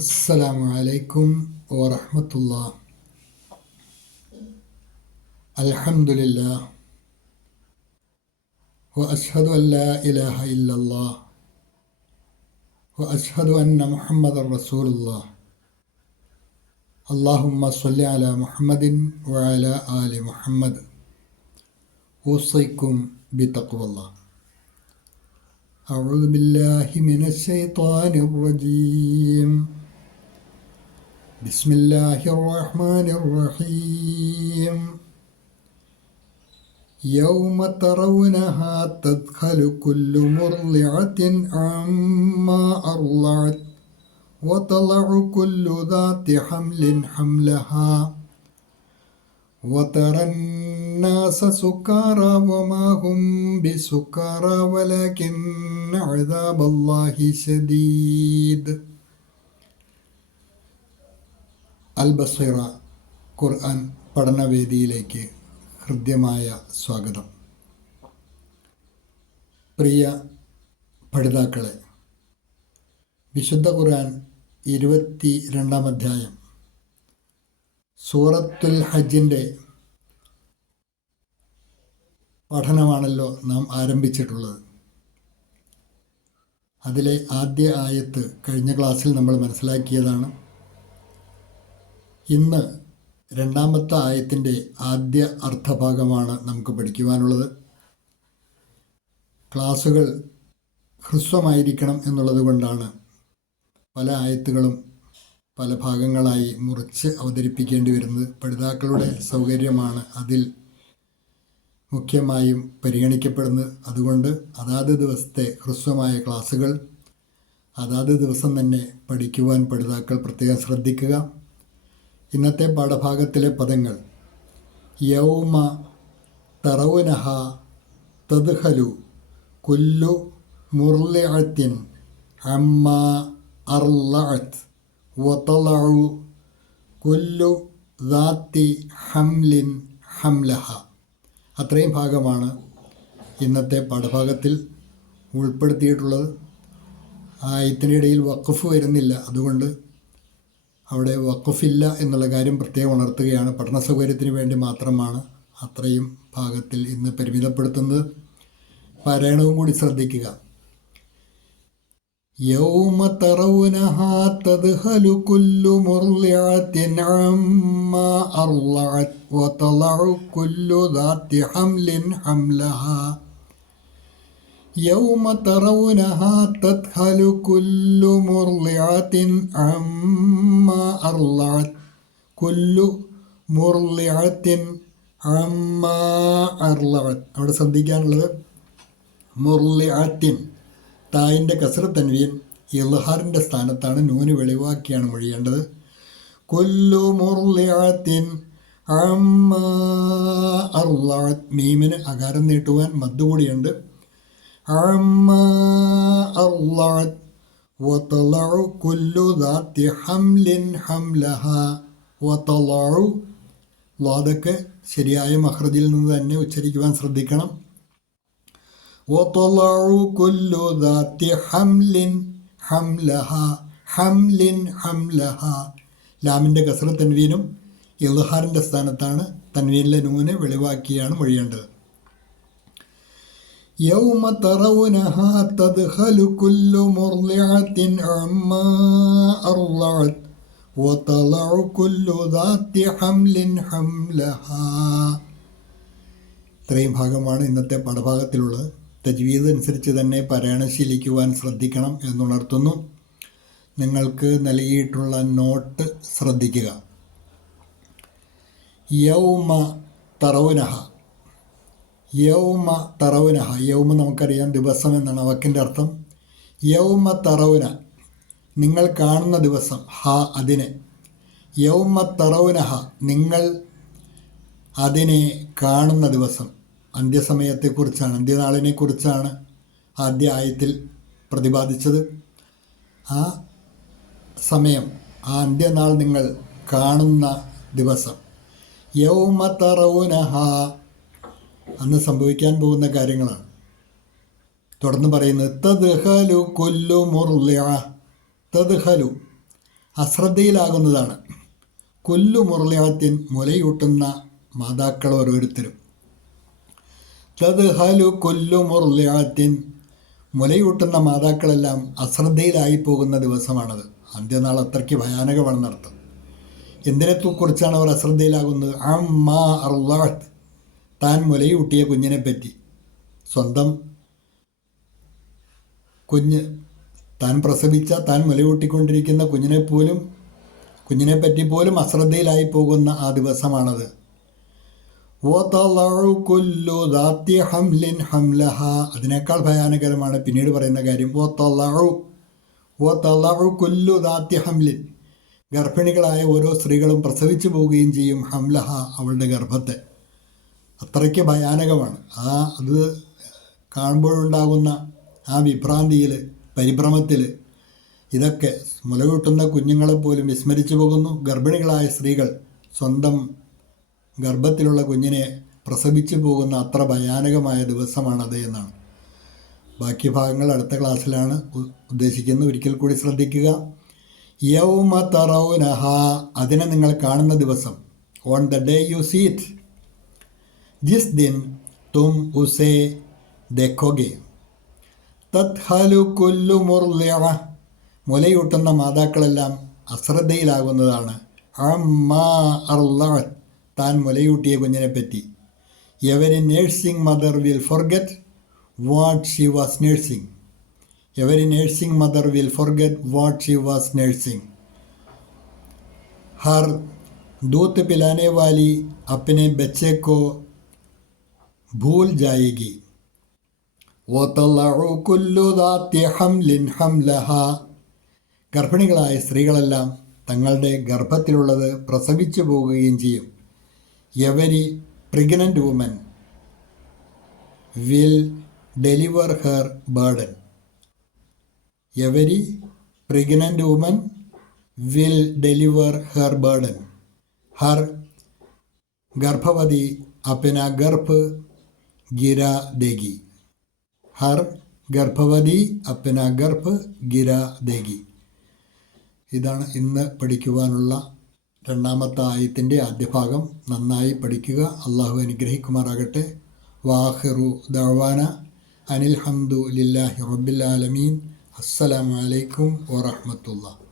അസ്സലാമു അലൈക്കും വറഹ്മത്തുള്ളാഹി. അൽഹംദുലില്ലാഹ് വ അശ്ഹദു അൻ ലാ ഇലാഹ ഇല്ലല്ലാഹ് വ അശ്ഹദു അന്ന മുഹമ്മദൻ റസൂലുള്ളാഹ്. അല്ലാഹുമ്മ സ്വല്ലി അലാ മുഹമ്മദിൻ വ അലാ ആലി മുഹമ്മദ്. ഊസൈക്കും ബിത്തഖ്വല്ലാഹ്. അഊദു ബില്ലാഹി മിനശ് ശൈത്വാനിർ റജീം. ബിസ്മില്ലാഹിർ റഹ്മാനിർ റഹീം. യൗമ തറൗനഹാ തദ്ഖലു കുല്ലു മുർളിഅത്തിൻ അമ്മാ അർളഅത് വതളഉ കുല്ലു ദാതി ഹംലിൻ ഹംലഹാ വതറൻ നാസ സുകാരാ വമാ ഹും ബിസുകാരാ വലകിന്ന അദാബല്ലാഹി ശദീദ്. അൽ ബസീറ ഖുർആൻ പഠനവേദിയിലേക്ക് ഹൃദ്യമായ സ്വാഗതം. പ്രിയ പഠിതാക്കളെ, വിശുദ്ധ ഖുർആൻ 22-ാം അധ്യായം സൂറത്തുൽ ഹജ്ജിൻ്റെ പഠനമാണല്ലോ നാം ആരംഭിച്ചിട്ടുള്ളത്. അതിലെ ആദ്യ ആയത്ത് കഴിഞ്ഞ ക്ലാസ്സിൽ നമ്മൾ മനസ്സിലാക്കിയതാണ്. ഇന്ന് രണ്ടാമത്തെ ആയത്തിൻ്റെ ആദ്യ അർത്ഥഭാഗമാണ് നമുക്ക് പഠിക്കുവാനുള്ളത്. ക്ലാസ്സുകൾ ഹ്രസ്വമായിരിക്കണം എന്നുള്ളത് കൊണ്ടാണ് പല ആയത്തുകളും പല ഭാഗങ്ങളായി മുറിച്ച് അവതരിപ്പിക്കേണ്ടി വരുന്നത്. പഠിതാക്കളുടെ സൗകര്യമാണ് അതിൽ മുഖ്യമായും പരിഗണിക്കപ്പെടുന്നത്. അതുകൊണ്ട് അതാത് ദിവസത്തെ ഹ്രസ്വമായ ക്ലാസ്സുകൾ അതാത് ദിവസം തന്നെ പഠിക്കുവാൻ പഠിതാക്കൾ പ്രത്യേകം ശ്രദ്ധിക്കുക. ഇന്നത്തെ പാഠഭാഗത്തിലെ പദങ്ങൾ: യൗമ തറൗനഹ തദ്ഖലു കുല്ലു മുർളിഅത്തിൻ അമ്മാ അർളഅത് വതളഉ കുല്ലു ദാതി ഹംലിൻ ഹംലഹ. അത്രയും ഭാഗമാണ് ഇന്നത്തെ പാഠഭാഗത്തിൽ ഉൾപ്പെടുത്തിയിട്ടുള്ളത്. ആയത്തിനിടയിൽ വഖഫ് വരുന്നില്ല, അതുകൊണ്ട് അവിടെ വഖഫില്ല എന്നുള്ള കാര്യം പ്രത്യേകം ഉണർത്തുകയാണ്. പഠന സൗകര്യത്തിന് വേണ്ടി മാത്രമാണ് അത്രയും ഭാഗത്തിൽ ഇന്ന് പരിമിതപ്പെടുത്തുന്നത്. പാരായണവും കൂടി ശ്രദ്ധിക്കുക. യൗമ തറൗനഹാ തദ്ഖലു കുല്ലു മുർളിഅത്തിൻ അമ്മാ അർളഅത് വതളഉ കുല്ലു ദാതി ഹംലിൻ ഹംലഹാ. യൗമ തറൗനഹാ തദ്ഖലു കുല്ലു മുർളിഅത്തിൻ അമ്മാ അർളഅത് കുല്ലു മുർളിഅത്തിൻ അമ്മാ അർളഅത്. അവിടെ ശ്രദ്ധിക്കാനുള്ളത് മുർളിഅത്തിൻ, തായിൻ്റെ കസ്ർ തൻവീൻ ഇൽഹാറിൻ്റെ സ്ഥാനത്താണ്, നൂന് വെളിവാക്കിയാണ് മൊഴിയേണ്ടത്. കുല്ലു മുർളിഅത്തിൻ അമ്മാ അർളഅത്, മീമിന് അകാരം നീട്ടുവാൻ മദ് കൂടിയുണ്ട്. അമ്മാ അർളഅത് വതളഉ കുല്ലു ദാതി ഹംലിൻ ഹംലഹാ. വതളഉ, ലാദക്ക് ശരിയായ മഖ്റജിൽ നിന്ന് തന്നെ ഉച്ചരിക്കുവാൻ ശ്രദ്ധിക്കണം. വതളഉ കുല്ലു ദാതി ഹംലിൻ ഹംലഹാ. ഹംലിൻ ഹംലഹാ, ലാമിൻ്റെ കസ്ർ തൻവീനും ഇൽഹാറിൻ്റെ സ്ഥാനത്താണ്, തൻവീനിലെ നൂന് വെളിവാക്കിയാണ് മൊഴിയേണ്ടത്. യൗമ തറൗനഹാ തദ്ഖലു കുല്ലു മുർളിഅത്തിൻ അമ്മാ അർളഅത് വതളഉ കുല്ലു ദാതി ഹംലിൻ ഹംലഹാ. ഇത്രയും ഭാഗമാണ് ഇന്നത്തെ പാഠഭാഗത്തിലുള്ളത്. തജ്വീദ് അനുസരിച്ച് തന്നെ പാരായണം ശീലിക്കുവാൻ ശ്രദ്ധിക്കണം എന്നുണർത്തുന്നു. നിങ്ങൾക്ക് നൽകിയിട്ടുള്ള നോട്ട് ശ്രദ്ധിക്കുക. യൗമ തറൗനഹ, യൗമ തറൗനഹ. യൗമ നമുക്കറിയാം ദിവസം എന്നാണ് വാക്കിൻ്റെ അർത്ഥം. യൗമ തറൗന, നിങ്ങൾ കാണുന്ന ദിവസം. ഹ, അതിനെ. യൗമ തറൗനഹ, നിങ്ങൾ അതിനെ കാണുന്ന ദിവസം. അന്ത്യസമയത്തെക്കുറിച്ചാണ്, അന്ത്യനാളിനെക്കുറിച്ചാണ് ആദ്യ ആയത്തിൽ പ്രതിപാദിച്ചത്. ആ സമയം, ആ അന്ത്യനാൾ നിങ്ങൾ കാണുന്ന ദിവസം. യൗമ തറൗനഹ, അന്ന് സംഭവിക്കാൻ പോകുന്ന കാര്യങ്ങളാണ്. തുടർന്ന് പറയുന്നത് തദ്ഖലു കുല്ലു മുർളിഅ. തദ്ഖലു, അശ്രദ്ധയിലാകുന്നതാണ്. കൊല്ലു മുർലിയാത്തിൻ മുലയൂട്ടുന്ന മാതാക്കൾ ഓരോരുത്തരും. തദ്ഹലു കൊല്ലു മുർലിയാത്തിൻ മുലയൂട്ടുന്ന മാതാക്കളെല്ലാം അശ്രദ്ധയിലായി പോകുന്ന ദിവസമാണത്. അന്ത്യനാൾ അത്രയ്ക്ക് ഭയാനകമാണെന്നർത്ഥം. എന്തിനെക്കുറിച്ചാണ് അവർ അശ്രദ്ധയിലാകുന്നത്? അമ്മാ അർലാത്ത്, താൻ മുലയൂട്ടിയ കുഞ്ഞിനെപ്പറ്റി. സ്വന്തം കുഞ്ഞ്, താൻ പ്രസവിച്ച, താൻ മുലയൂട്ടിക്കൊണ്ടിരിക്കുന്ന കുഞ്ഞിനെപ്പറ്റി പോലും അശ്രദ്ധയിലായി പോകുന്ന ആ ദിവസമാണത്. വതളഉ കുല്ലു ദാത്തി ഹംലിൻ ഹംലഹ, അതിനേക്കാൾ ഭയാനകരമാണ് പിന്നീട് പറയുന്ന കാര്യം. വതളഉ കുല്ലു ദാത്തി ഹംലിൻ, ഗർഭിണികളായ ഓരോ സ്ത്രീകളും പ്രസവിച്ചു പോവുകയും ചെയ്യും. ഹംലഹ, അവളുടെ ഗർഭത്തെ. അത്രയ്ക്ക് ഭയാനകമാണ്. അത് കാണുമ്പോഴുണ്ടാകുന്ന ആ വിഭ്രാന്തിയിൽ, പരിഭ്രമത്തിൽ ഇതൊക്കെ മുലകൂട്ടുന്ന കുഞ്ഞുങ്ങളെപ്പോലും വിസ്മരിച്ചു പോകുന്നു. ഗർഭിണികളായ സ്ത്രീകൾ സ്വന്തം ഗർഭത്തിലുള്ള കുഞ്ഞിനെ പ്രസവിച്ചു പോകുന്ന അത്ര ഭയാനകമായ ദിവസമാണത് എന്നാണ്. ബാക്കി ഭാഗങ്ങൾ അടുത്ത ക്ലാസ്സിലാണ് ഉദ്ദേശിക്കുന്നത്. ഒരിക്കൽ കൂടി ശ്രദ്ധിക്കുക. യൗമ തറൗനഹ, അതിനെ നിങ്ങൾ കാണുന്ന ദിവസം. On the day you see it, ജിസ് ദിൻ തും ഉസേ ദേഖോഗെ. തദ്ഹലു കുല്ലു മുർലിഅ, മുലയൂട്ടുന്ന മാതാക്കളെല്ലാം അശ്രദ്ധയിലാകുന്നതാണ്. അമ്മാ അർലഅത്, താൻ മുലയൂട്ടിയ കുഞ്ഞിനെപ്പറ്റി. Every nursing mother will forget what she was nursing. Every nursing mother will forget what she was nursing. हर दूध पिलाने वाली अपने बच्चे को भूल जाएगी. वतलഉ കുല്ലു ദാത്തി ഹംലിൻ ഹംലഹ, ഗർഭിണികളായ സ്ത്രീകളെല്ലാം തങ്ങളുടെ ഗർഭത്തിലുള്ളത് പ്രസവിച്ചു പോകുകയും ചെയ്യും. Every pregnant woman will deliver her burden. Every pregnant woman will deliver her burden. ഹർ ഗർഭവതി അപ്പന ഗർഭ് ഗിരാ ദേഗി. ഹർ ഗർഭവതി അപ്പന ഗർഭ് ഗിരാ ദേഗി. ഇതാണ് ഇന്ന് പഠിക്കുവാനുള്ള രണ്ടാമത്തെ ആയത്തിൻ്റെ ആദ്യ ഭാഗം. നന്നായി പഠിക്കുക. അള്ളാഹു അനുഗ്രഹിക്കുമാറാകട്ടെ. വാഹിറു ദഅ്വാന അനിൽ ഹംദു ലില്ലാഹി റബ്ബിൽ ആലമീൻ. അസ്സലാമു അലൈക്കും വറഹ്മത്തുള്ളാഹി.